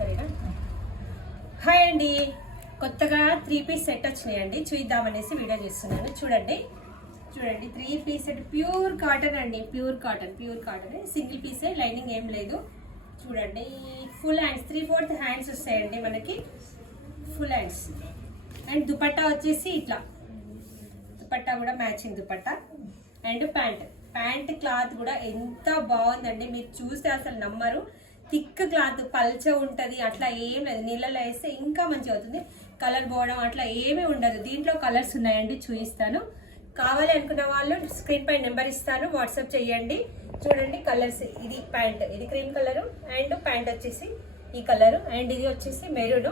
సరేనా. హాయ్ అండి, కొత్తగా 3 పీస్ సెట్ వచ్చినాయండి, చూద్దామనేసి వీడియో చేస్తున్నాను. చూడండి 3 పీస్ సెట్ ప్యూర్ కాటన్ అండి, ప్యూర్ కాటన్ సింగిల్ పీసే, లైనింగ్ ఏం లేదు. చూడండి ఫుల్ హ్యాండ్స్, 3/4 హ్యాండ్స్ వస్తాయండి మనకి, ఫుల్ హ్యాండ్స్. అండ్ దుపట్టా వచ్చేసి ఇట్లా, దుపట్టా కూడా matching dupatta. And pant cloth కూడా ఎంత బాగుందండి, మీరు చూస్తే అసలు నమ్మరు. థిక్ క్లాత్, పల్చ ఉంటుంది, అట్లా ఏం లేదు. నీళ్ళలో వేస్తే ఇంకా మంచిగా అవుతుంది. కలర్ పోవడం అట్లా ఏమీ ఉండదు. దీంట్లో కలర్స్ ఉన్నాయండి, చూపిస్తాను. కావాలి అనుకున్న వాళ్ళు స్క్రీన్ పై నెంబర్ ఇస్తాను, వాట్సాప్ చేయండి. చూడండి కలర్స్, ఇది ప్యాంట్, ఇది క్రీమ్ కలరు. అండ్ ప్యాంట్ వచ్చేసి ఈ కలరు. అండ్ ఇది వచ్చేసి మెరూన్,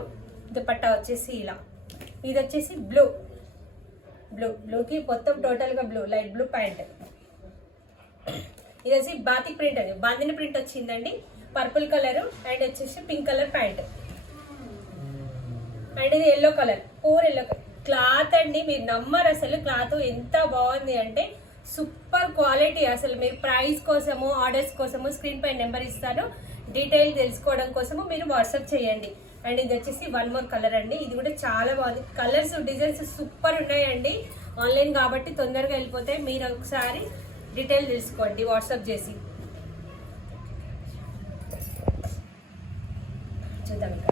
దుపట్టా వచ్చేసి ఇలా. ఇది వచ్చేసి బ్లూకి మొత్తం టోటల్గా బ్లూ, లైట్ బ్లూ ప్యాంట్. ఇది వచ్చి బాతిక్ ప్రింట్, అది బాందిని ప్రింట్ వచ్చిందండి, పర్పుల్ కలరు. అండ్ వచ్చేసి పింక్ కలర్ ప్యాంట్. అండ్ ఇది yellow colour, poor yellow colour cloth అండి. మీరు నమ్మరు అసలు, క్లాత్ ఎంత బాగుంది అంటే సూపర్ క్వాలిటీ. అసలు మీరు ప్రైస్ కోసము, ఆర్డర్స్ కోసము స్క్రీన్ పై నెంబర్ ఇస్తాను, డీటెయిల్ తెలుసుకోవడం కోసము మీరు వాట్సాప్ చేయండి. అండ్ ఇది వచ్చేసి 1 more కలర్ అండి, ఇది కూడా చాలా బాగుంది. కలర్స్ డిజైన్స్ సూపర్ ఉన్నాయండి. ఆన్లైన్ కాబట్టి తొందరగా వెళ్ళిపోతాయి. మీరు ఒకసారి డీటెయిల్ తెలుసుకోండి వాట్సాప్ చేసి. చూద్దాం ఇక్కడ